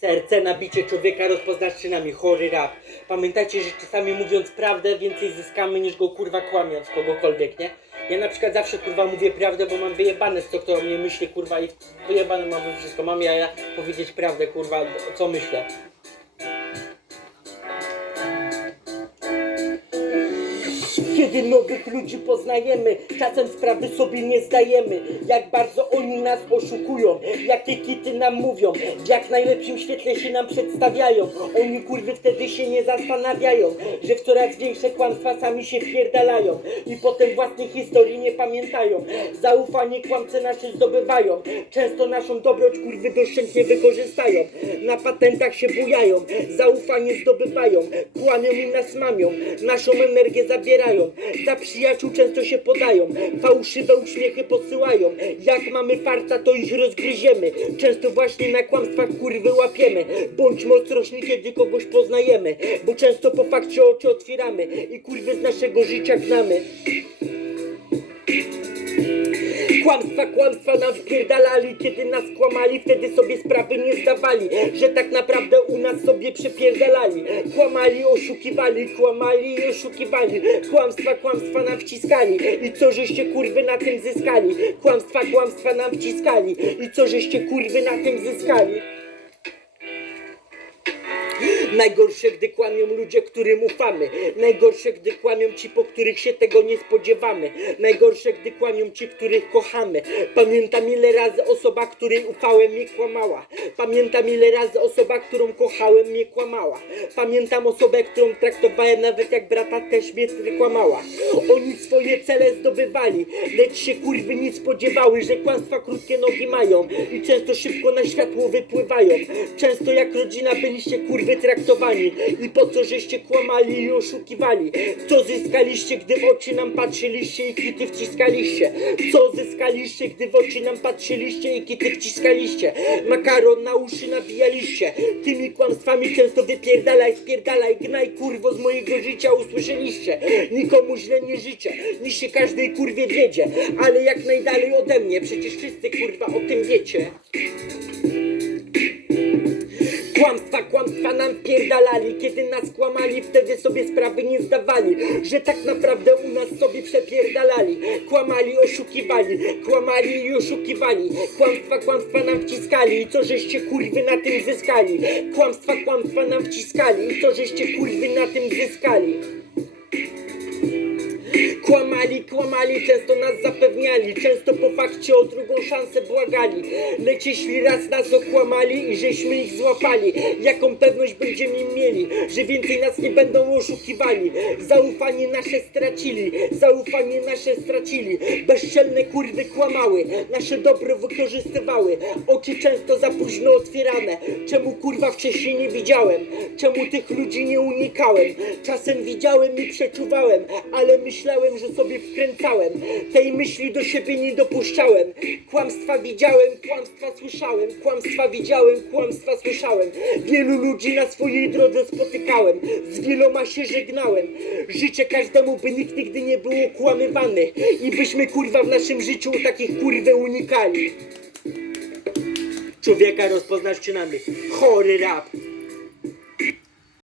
Serce na bicie człowieka rozpoznasz czynami, chory rap. Pamiętajcie, że czasami mówiąc prawdę więcej zyskamy niż go kurwa kłamiąc kogokolwiek, nie? Ja na przykład zawsze kurwa mówię prawdę, bo mam wyjebane z co kto o mnie myśli kurwa i wyjebane mam we wszystko. Mam ja, powiedzieć prawdę kurwa, co myślę. Kiedy nowych ludzi poznajemy, czasem sprawy sobie nie zdajemy. Jak bardzo oni nas oszukują, jakie kity nam mówią, w jak najlepszym świetle się nam przedstawiają. Oni kurwy wtedy się nie zastanawiają, że w coraz większe kłamstwa sami się wpierdalają i potem własnej historii nie pamiętają. Zaufanie kłamce nasze zdobywają, często naszą dobroć kurwy doszczętnie wykorzystają. Na patentach się bujają, zaufanie zdobywają, kłamią i nas mamią, naszą energię zabierają. Za przyjaciół często się podają, fałszywe uśmiechy posyłają. Jak mamy farta, to ich rozgryziemy. Często właśnie na kłamstwach kurwy łapiemy. Bądźmy ostrożni, kiedy kogoś poznajemy, bo często po fakcie oczy otwieramy i kurwy z naszego życia znamy. Kłamstwa, kłamstwa nam wpierdalali, kiedy nas kłamali, wtedy sobie sprawy nie zdawali, że tak naprawdę u nas sobie przepierdalali. Kłamali, oszukiwali, kłamali i oszukiwali. Kłamstwa, kłamstwa nam wciskali i co żeście kurwy na tym zyskali? Kłamstwa, kłamstwa nam wciskali i co żeście kurwy na tym zyskali? Najgorsze, gdy kłamią ludzie, którym ufamy. Najgorsze, gdy kłamią ci, po których się tego nie spodziewamy. Najgorsze, gdy kłamią ci, których kochamy. Pamiętam ile razy osoba, której ufałem, mnie kłamała. Pamiętam ile razy osoba, którą kochałem, mnie kłamała. Pamiętam osobę, którą traktowałem nawet jak brata, też mnie kłamała. Oni swoje cele zdobywali, lecz się kurwy nie spodziewały, że kłamstwa krótkie nogi mają i często szybko na światło wypływają. Często jak rodzina byliście kurwy traktowani i po co żeście kłamali i oszukiwali? Co zyskaliście, gdy w oczy nam patrzyliście i kity wciskaliście? Co zyskaliście, gdy w oczy nam patrzyliście i kity wciskaliście? Makaron na uszy nabijaliście, tymi kłamstwami często wypierdalaj, spierdalaj, gnaj kurwo z mojego życia usłyszeliście. Nikomu źle nie życzę, niż się każdej kurwie wiedzie, ale jak najdalej ode mnie, przecież wszyscy kurwa o tym wiecie. Kłamstwa, kłamstwa nam pierdalali, kiedy nas kłamali, wtedy sobie sprawy nie zdawali, że tak naprawdę u nas sobie przepierdalali. Kłamali, oszukiwali, kłamali i oszukiwali. Kłamstwa, kłamstwa nam wciskali i co żeście kurwy na tym zyskali. Kłamstwa, kłamstwa nam wciskali i co żeście kurwy na tym zyskali. Kłamali, kłamali, często nas zapewniali, często po fakcie o drugą szansę błagali. Lecz jeśli raz nas okłamali i żeśmy ich złapali, jaką pewność będziemy mieli, że więcej nas nie będą oszukiwali. Zaufanie nasze stracili, zaufanie nasze stracili. Bezczelne kurwy kłamały, nasze dobro wykorzystywały. Oczy często za późno otwierane. Czemu kurwa wcześniej nie widziałem? Czemu tych ludzi nie unikałem? Czasem widziałem i przeczuwałem, ale myślałem, że sobie wkręcałem. Tej myśli do siebie nie dopuszczałem. Kłamstwa widziałem, kłamstwa słyszałem, kłamstwa widziałem, kłamstwa słyszałem. Wielu ludzi na swojej drodze spotykałem, z wieloma się żegnałem. Życzę każdemu, by nikt nigdy nie był okłamywany i byśmy kurwa w naszym życiu takich kurwy unikali. Człowieka rozpoznasz czynami. Chory rap.